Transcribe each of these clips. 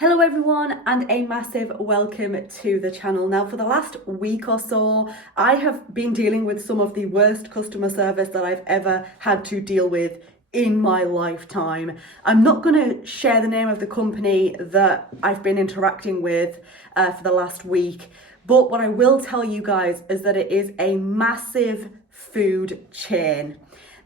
Hello everyone and a massive welcome to the channel. Now for the last week or so, I have been dealing with some of the worst customer service that I've ever had to deal with in my lifetime. I'm not going to share the name of the company that I've been interacting with for the last week, but what I will tell you guys is that it is a massive food chain.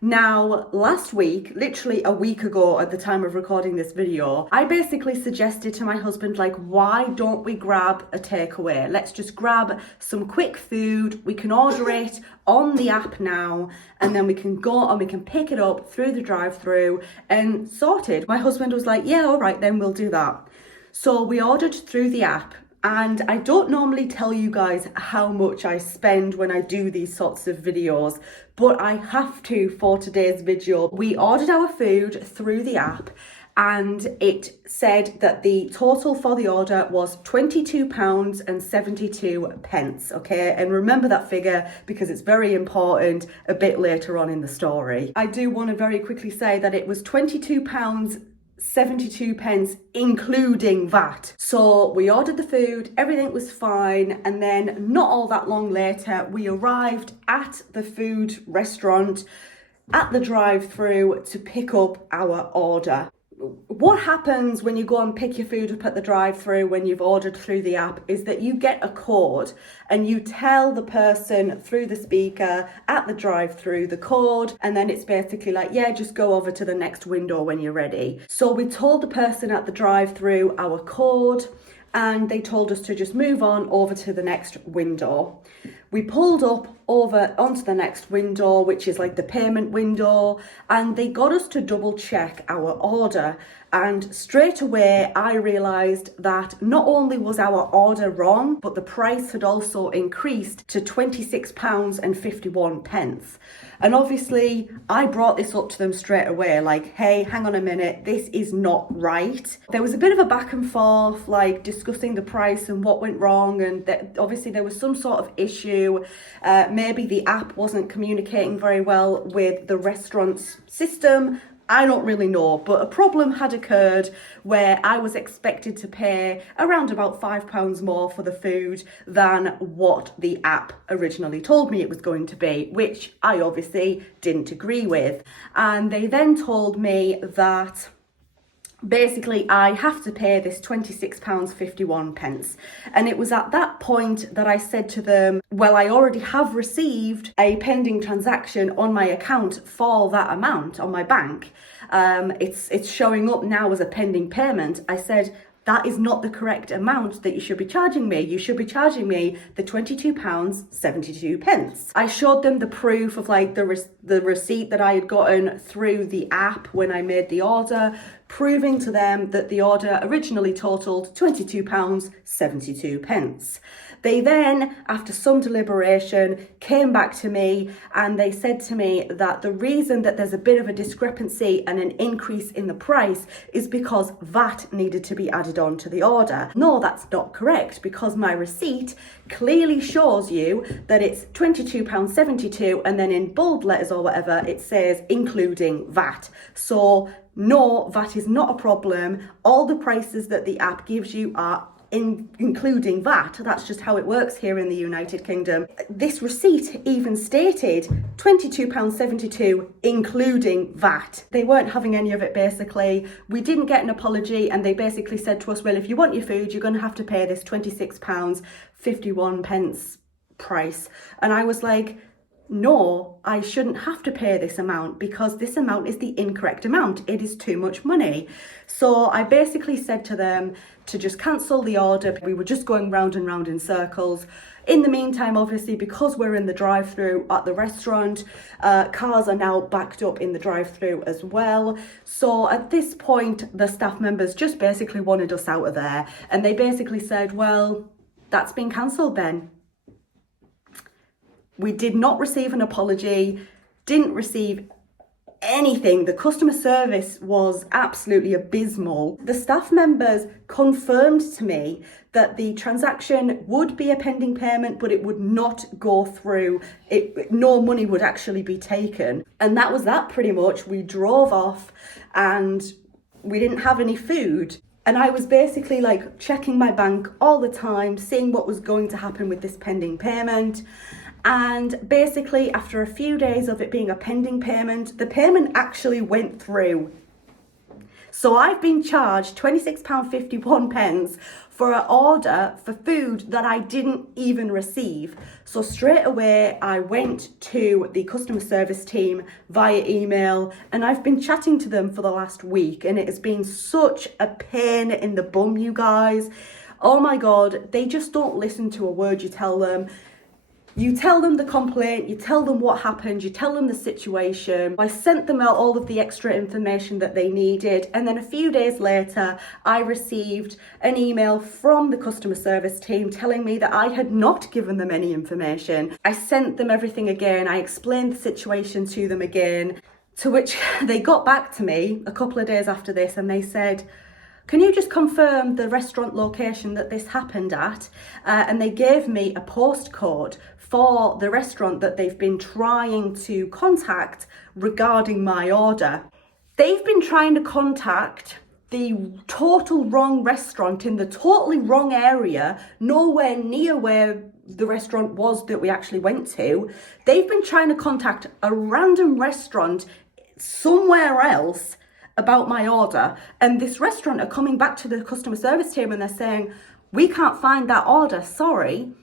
Now, last week, literally a week ago at the time of recording this video, I basically suggested to my husband, like, why don't we grab a takeaway? Let's just grab some quick food. We can order it on the app now, and then we can go and we can pick it up through the drive-through and sorted. My husband was like, yeah, all right, then we'll do that. So we ordered through the app. And I don't normally tell you guys how much I spend when I do these sorts of videos, but I have to for today's video. We ordered our food through the app and it said that the total for the order was £22.72, okay? And remember that figure because it's very important a bit later on in the story. I do want to very quickly say that it was £22.72 including VAT. So we ordered the food, everything was fine, and then not all that long later we arrived at the food restaurant at the drive-through to pick up our order. What happens when you go and pick your food up at the drive-through when you've ordered through the app is that you get a code and you tell the person through the speaker at the drive-through the code, and then it's basically like, yeah, just go over to the next window when you're ready. So we told the person at the drive-through our code and they told us to just move on over to the next window. We pulled up over onto the next window, which is like the payment window, and they got us to double check our order. And straight away, I realised that not only was our order wrong, but the price had also increased to £26.51. And obviously, I brought this up to them straight away, like, hey, hang on a minute, this is not right. There was a bit of a back and forth, like discussing the price and what went wrong, and obviously there was some sort of issue. Maybe the app wasn't communicating very well with the restaurant's system. I don't really know, but a problem had occurred where I was expected to pay around about £5 more for the food than what the app originally told me it was going to be, which I obviously didn't agree with. And they then told me that basically I have to pay this £26.51. And it was at that point that I said to them, well, I already have received a pending transaction on my account for that amount on my bank. It's showing up now as a pending payment. I said, that is not the correct amount that you should be charging me. You should be charging me the £22.72. I showed them the proof of like the receipt that I had gotten through the app when I made the order, proving to them that the order originally totaled £22.72. They then, after some deliberation, came back to me and they said to me that the reason that there's a bit of a discrepancy and an increase in the price is because VAT needed to be added on to the order. No, that's not correct, because my receipt clearly shows you that it's £22.72 and then in bold letters or whatever it says including VAT. So no, VAT is not a problem. All the prices that the app gives you are including VAT. That's just how it works here in the United Kingdom. This receipt even stated £22.72 including VAT. They weren't having any of it basically. We didn't get an apology and they basically said to us, well, if you want your food, you're going to have to pay this £26.51 price. And I was like, no, I shouldn't have to pay this amount because this amount is the incorrect amount. It is too much money. So I basically said to them to just cancel the order. We were just going round and round in circles. In the meantime, obviously, because we're in the drive-through at the restaurant, cars are now backed up in the drive-through as well. So at this point, the staff members just basically wanted us out of there. And they basically said, well, that's been cancelled then. We did not receive an apology, didn't receive anything. The customer service was absolutely abysmal. The staff members confirmed to me that the transaction would be a pending payment, but it would not go through. No money would actually be taken. And that was that pretty much. We drove off and we didn't have any food. And I was basically like checking my bank all the time, seeing what was going to happen with this pending payment. And basically, after a few days of it being a pending payment, the payment actually went through. So I've been charged £26.51 for an order for food that I didn't even receive. So straight away, I went to the customer service team via email, and I've been chatting to them for the last week, and it has been such a pain in the bum, you guys. Oh my God, they just don't listen to a word you tell them. You tell them the complaint, you tell them what happened, you tell them the situation. I sent them out all of the extra information that they needed, and then a few days later, I received an email from the customer service team telling me that I had not given them any information. I sent them everything again, I explained the situation to them again, to which they got back to me a couple of days after this, and they said, "Can you just confirm the restaurant location that this happened at?" And they gave me a postcode for the restaurant that they've been trying to contact regarding my order. They've been trying to contact the total wrong restaurant in the totally wrong area, nowhere near where the restaurant was that we actually went to. They've been trying to contact a random restaurant somewhere else about my order, and this restaurant are coming back to the customer service team and they're saying, "We can't find that order, sorry."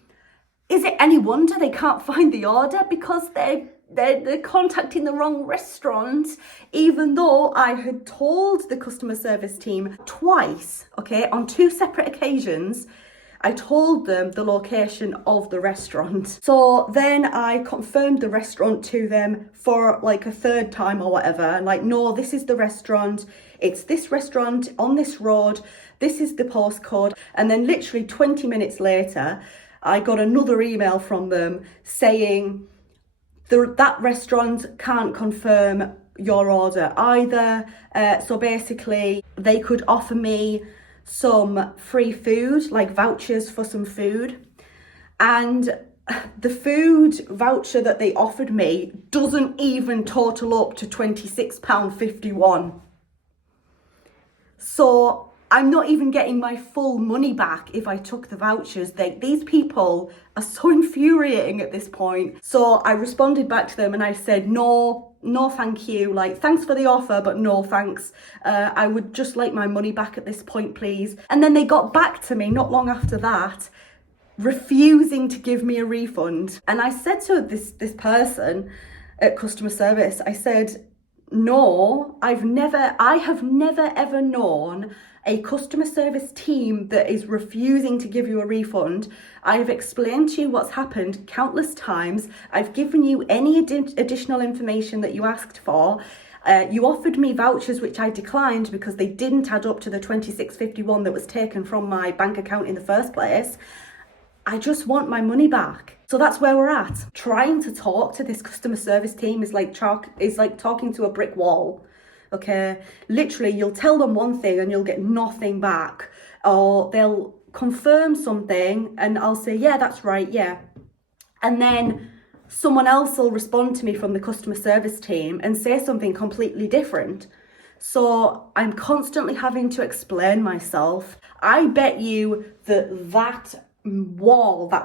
Is it any wonder they can't find the order? Because they're contacting the wrong restaurant, even though I had told the customer service team twice, okay, on two separate occasions. I told them the location of the restaurant. So then I confirmed the restaurant to them for like a third time or whatever. And like, no, this is the restaurant. It's this restaurant on this road. This is the postcode. And then literally 20 minutes later, I got another email from them saying that restaurant can't confirm your order either. So basically they could offer me some free food, like vouchers for some food, and the food voucher that they offered me doesn't even total up to £26.51. So I'm not even getting my full money back if I took the vouchers. These people are so infuriating at this point. So I responded back to them and I said, no thank you, like thanks for the offer but no thanks. I would just like my money back at this point, please. And then they got back to me not long after that, refusing to give me a refund. And I said to this person at customer service, I said, no, I have never ever known a customer service team that is refusing to give you a refund. I have explained to you what's happened countless times. I've given you any additional information that you asked for. You offered me vouchers which I declined because they didn't add up to the £26.51 that was taken from my bank account in the first place. I just want my money back. So that's where we're at. Trying to talk to this customer service team is like talking to a brick wall. Okay, literally you'll tell them one thing and you'll get nothing back, or they'll confirm something and I'll say, yeah, that's right, yeah. And then someone else will respond to me from the customer service team and say something completely different. So I'm constantly having to explain myself. I bet you that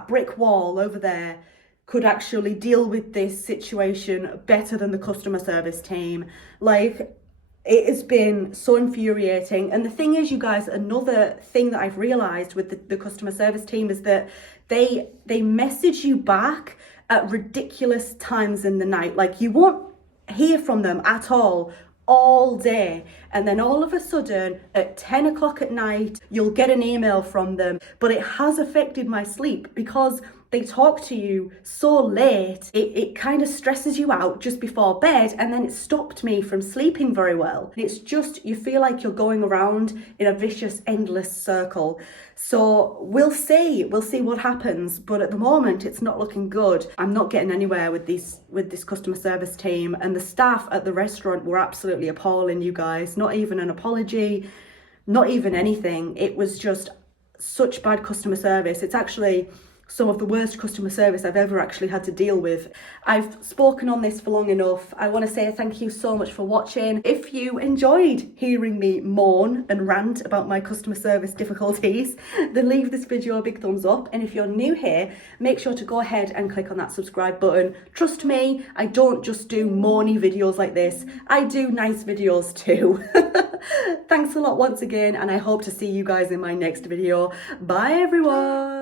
brick wall over there could actually deal with this situation better than the customer service team. Like, it has been so infuriating. And the thing is, you guys, another thing that I've realized with the customer service team is that they message you back at ridiculous times in the night. Like, you won't hear from them at all day, and then all of a sudden at 10 o'clock at night you'll get an email from them. But it has affected my sleep because they talk to you so late. It kind of stresses you out just before bed, and then it stopped me from sleeping very well. It's just, you feel like you're going around in a vicious, endless circle. So we'll see what happens, but at the moment it's not looking good. I'm not getting anywhere with this customer service team, and the staff at the restaurant were absolutely appalling, you guys. Not even an apology, not even anything. It was just such bad customer service. It's actually some of the worst customer service I've ever actually had to deal with. I've spoken on this for long enough. I want to say thank you so much for watching. If you enjoyed hearing me moan and rant about my customer service difficulties, then leave this video a big thumbs up. And if you're new here, make sure to go ahead and click on that subscribe button. Trust me, I don't just do moany videos like this. I do nice videos too. Thanks a lot once again, and I hope to see you guys in my next video. Bye everyone.